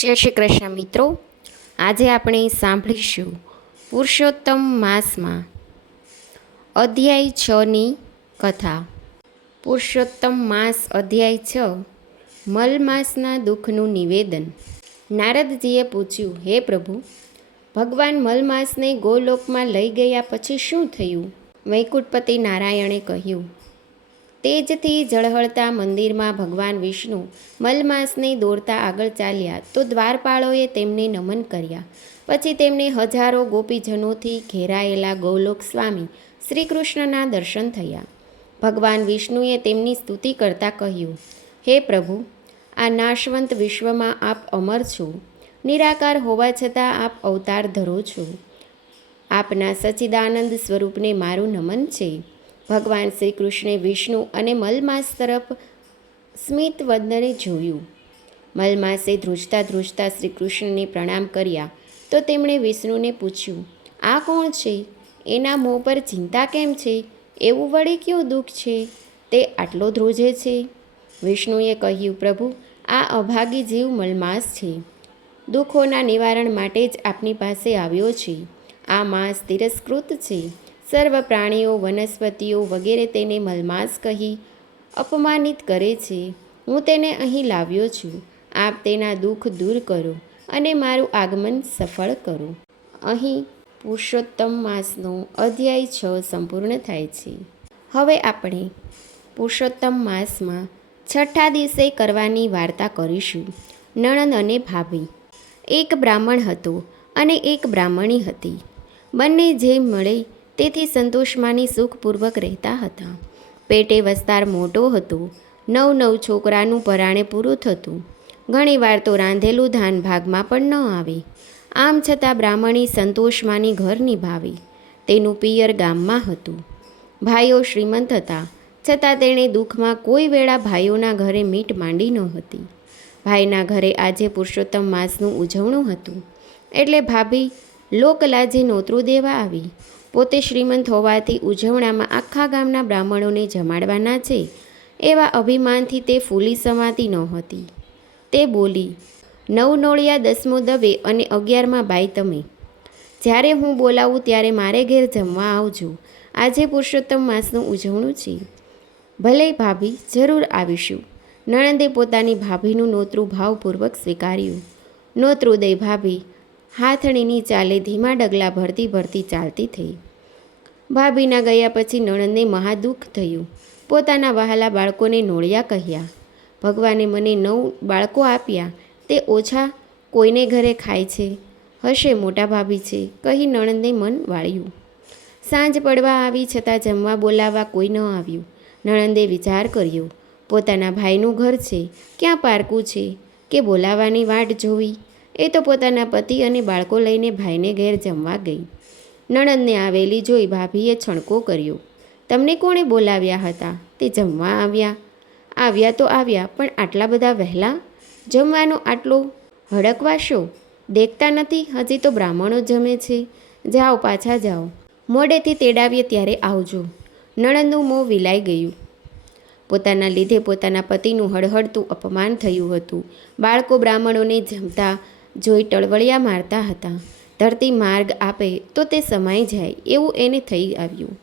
જય શ્રી કૃષ્ણ મિત્રો. આજે આપણે સાંભળીશું પુરુષોત્તમ માસમાં અધ્યાય 6ની કથા. પુરુષોત્તમ માસ અધ્યાય 6 મલ માસના દુઃખનું નિવેદન. નારદજીએ પૂછ્યું, હે પ્રભુ, ભગવાન મલમાસને ગોલોકમાં લઈ ગયા પછી શું થયું? વૈકુંઠપતિ નારાયણે કહ્યું, તેજથી ઝળહળતા મંદિરમાં ભગવાન વિષ્ણુ મલમાસને દોરતા આગળ ચાલ્યા તો દ્વારપાળોએ તેમને નમન કર્યા. પછી તેમને હજારો ગોપીજનોથી ઘેરાયેલા ગૌલોક સ્વામી શ્રી કૃષ્ણના દર્શન થયા. ભગવાન વિષ્ણુએ તેમની સ્તુતિ કરતાં કહ્યું, હે પ્રભુ, આ નાશવંત વિશ્વમાં આપ અમર છો. નિરાકાર હોવા છતાં આપ અવતાર ધરો છો. આપના સચ્ચિદાનંદ સ્વરૂપને મારું નમન છે. ભગવાન શ્રી કૃષ્ણે વિષ્ણુ અને મલમાસ તરફ સ્મિત વદને જોયું. મલમાસે ધ્રુજતા ધ્રુજતા શ્રી કૃષ્ણને પ્રણામ કર્યા તો તેમણે વિષ્ણુને પૂછ્યું, આ કોણ છે? એના મોં પર ચિંતા કેમ છે? એવું વળી કયું દુઃખ છે? તે આટલો ધ્રુજે છે? વિષ્ણુએ કહ્યું, પ્રભુ, આ અભાગી જીવ મલમાસ છે. દુઃખોના નિવારણ માટે જ આપની પાસે આવ્યો છે. આ માસ તિરસ્કૃત છે. સર્વ પ્રાણીઓ, વનસ્પતિઓ વગેરે તેને મલમાસ કહી અપમાનિત કરે છે. હું તેને અહીં લાવ્યો છું. આપ તેના દુઃખ દૂર કરો અને મારું આગમન સફળ કરો. અહીં પુરુષોત્તમ માસનો અધ્યાય 6 સંપૂર્ણ થાય છે. હવે આપણે પુરુષોત્તમ માસમાં છઠ્ઠા દિવસે કરવાની વાર્તા કરીશું. નણંદ અને ભાભી. એક બ્રાહ્મણ હતો અને એક બ્રાહ્મણી હતી. બંને જે મળે તેથી સંતોષમાની સુખપૂર્વક રહેતા હતા. પેટે વસ્તાર મોટો હતો. 9 છોકરાનું પરાણે પૂરું થતું. ઘણીવાર તો રાંધેલું ધાન ભાગમાં પણ ન આવે. આમ છતાં બ્રાહ્મણી સંતોષમાની ઘર નિભાવી. તેનું પિયર ગામમાં હતું. ભાઈઓ શ્રીમંત હતા, છતાં તેણે દુઃખમાં કોઈ વેળા ભાઈઓના ઘરે મીટ માંડી ન હતી. ભાઈના ઘરે આજે પુરુષોત્તમ માસનું ઉજવણું હતું, એટલે ભાભી લોકલાજે નોતરું દેવા આવી. પોતે શ્રીમંત હોવાથી ઉજવણામાં આખા ગામના બ્રાહ્મણોને જમાડવાના છે એવા અભિમાનથી તે ફૂલી સમાતી નહોતી. તે બોલી, 9 નોળિયા 10મો દવે અને 11માં બાઈ તમે. જ્યારે હું બોલાવું ત્યારે મારે ઘેર જમવા આવજો. આજે પુરુષોત્તમ માસનું ઉજવણું છે. ભલે ભાભી, જરૂર આવીશું. નણંદે પોતાની ભાભીનું નોતરું ભાવપૂર્વક સ્વીકાર્યું. નોતરું દઈ ભાભી હાથણીની ચાલે ધીમા ડગલા ભરતી ભરતી ચાલતી થઈ. ભાભીના ગયા પછી નણંદને મહાદુઃખ થયું. પોતાના વહાલા બાળકોને નોળિયા કહ્યા. ભગવાને મને 9 બાળકો આપ્યા, તે ઓછા કોઈને ઘરે ખાય છે? હશે મોટા ભાભી છે, કહી નણંદે મન વાળ્યું. સાંજ પડવા આવી છતાં જમવા બોલાવવા કોઈ ન આવ્યું. નણંદે વિચાર કર્યો, પોતાના ભાઈનું ઘર છે, ક્યાં પારકું છે કે બોલાવવાની વાટ જોવી? એ તો પોતાના પતિ અને બાળકો લઈને ભાઈને ઘેર જમવા ગઈ. નણંદને આવેલી જોઈ ભાભીએ છણકો કર્યો, તમને કોણે બોલાવ્યા હતા? તે જમવા આવ્યા. આવ્યા તો આવ્યા, પણ આટલા બધા વહેલા? જમવાનો આટલો હડકવાશો? દેખતા નથી હજી તો બ્રાહ્મણો જમે છે? જાઓ, પાછા જાઓ. મોડેથી તેડાવીએ ત્યારે આવજો. નણંદનું મોં વિલાઈ ગયું. પોતાના લીધે પોતાના પતિનું હળહળતું અપમાન થયું હતું. બાળકો બ્રાહ્મણોને જમતા જોઈ ટળવળિયા મારતા હતા. ધરતી માર્ગ આપે તો તે સમાઈ જાય એવું એને થઈ આવ્યું.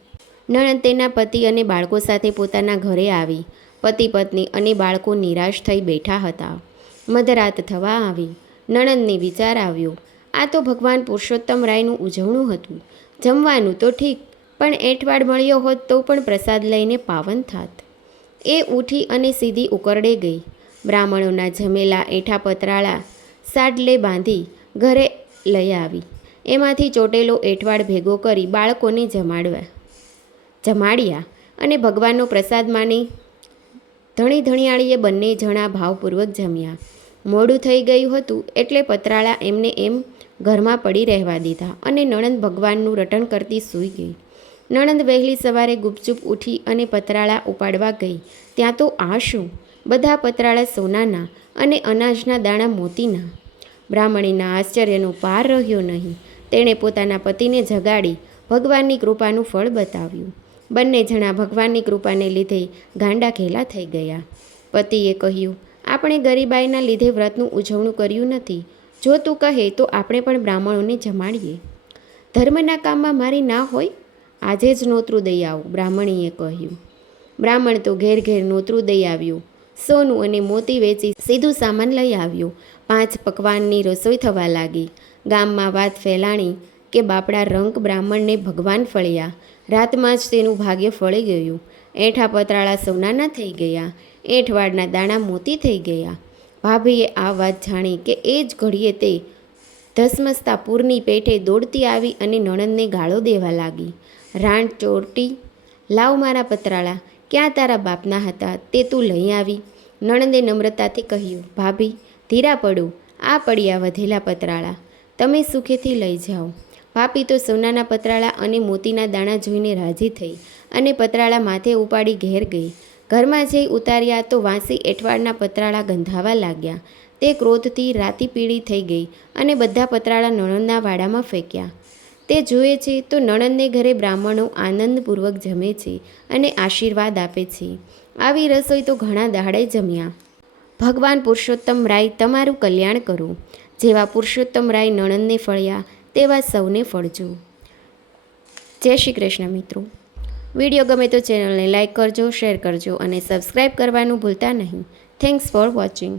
નણંદ તેના પતિ અને બાળકો સાથે પોતાના ઘરે આવી. પતિ પત્ની અને બાળકો નિરાશ થઈ બેઠા હતા. મધરાત થવા આવી. નણંદને વિચાર આવ્યો, આ તો ભગવાન પુરુષોત્તમ રાયનું ઉજવણું હતું. જમવાનું તો ઠીક, પણ એંઠવાડ મળ્યો હોત તો પણ પ્રસાદ લઈને પાવન થાત. એ ઉઠી અને સીધી ઉકરડે ગઈ. બ્રાહ્મણોના જમેલા એઠા પતરાળા સાડલે બાંધી ઘરે લઈ આવી. એમાંથી ચોટેલો એઠવાડ ભેગો કરી બાળકોને જમાડ્યા અને ભગવાનનો પ્રસાદ માની ધણી ધણિયાળીએ બંને જણા ભાવપૂર્વક જમ્યા. મોડું થઈ ગયું હતું એટલે પતરાળા એમને એમ ઘરમાં પડી રહેવા દીધા અને નણંદ ભગવાનનું રટણ કરતી સૂઈ ગઈ. નણંદ વહેલી સવારે ગુપચુપ ઉઠી અને પતરાળા ઉપાડવા ગઈ. ત્યાં તો આ શું? બધા પતરાળા સોનાના અને અનાજના દાણા મોતીના. બ્રાહ્મણીના આશ્ચર્યનો પાર રહ્યો નહીં. તેણે પોતાના પતિને જગાડી ભગવાનની કૃપાનું ફળ બતાવ્યું. બંને જણા ભગવાનની કૃપાને લીધે ગાંડા ઘેલા થઈ ગયા. પતિએ કહ્યું, આપણે ગરીબાઈના લીધે વ્રતનું ઉજવણું કર્યું નથી. જો તું કહે તો આપણે પણ બ્રાહ્મણોને જમાડીએ. ધર્મના કામમાં મારી ના હોય? આજે જ નોતરું દઈ આવું, બ્રાહ્મણીએ કહ્યું. બ્રાહ્મણ તો ઘેર ઘેર નોતરું દઈ આવ્યું. સોનું અને મોતી વેચી સીધું સામાન લઈ આવ્યું. 5 પકવાનની રસોઈ થવા લાગી. ગામમાં વાત ફેલાણી કે બાપડા રંક બ્રાહ્મણને ભગવાન ફળ્યા. રાતમાં જ તેનું ભાગ્ય ફળી ગયું. એઠા પતરાળા સોનાના થઈ ગયા. એઠવાડના દાણા મોતી થઈ ગયા. ભાભીએ આ વાત જાણી કે એ જ ઘડીએ તે ધસમસતા પૂરની પેઠે દોડતી આવી અને નણંદને ગાળો દેવા લાગી. રાણ ચોરટી, લાવ મારા પતરાળા, ક્યાં તારા બાપના હતા તે તું લઈ આવી? નણંદે નમ્રતાથી કહ્યું, ભાભી ધીરા પડો, આ પડ્યા વધેલા પતરાળા, તમે સુખેથી લઈ જાઓ. ભાભી તો સોનાના પતરાળા અને મોતીના દાણા જોઈને રાજી થઈ અને પતરાળા માથે ઉપાડી ઘેર ગઈ. ઘરમાં જઈ ઉતાર્યા તો વાંસી એઠવાડના પતરાળા ગંધાવા લાગ્યા. તે ક્રોધથી રાતી પીળી થઈ ગઈ અને બધા પતરાળા નણંદના વાડામાં ફેંક્યા. તે જુએ છે તો નણંદને ઘરે બ્રાહ્મણો આનંદપૂર્વક જમે છે અને આશીર્વાદ આપે છે. આવી રસોઈ તો ઘણા દાડે જમ્યા. ભગવાન પુરુષોત્તમ રાય તમારું કલ્યાણ કરો. જેવા પુરુષોત્તમ રાય નણંદને ફળ્યા તેવા સૌને ફળજો. જય શ્રી કૃષ્ણ મિત્રો. વિડીયો ગમે તો ચેનલને લાઇક કરજો, શેર કરજો અને સબસ્ક્રાઈબ કરવાનું ભૂલતા નહીં. Thanks for watching.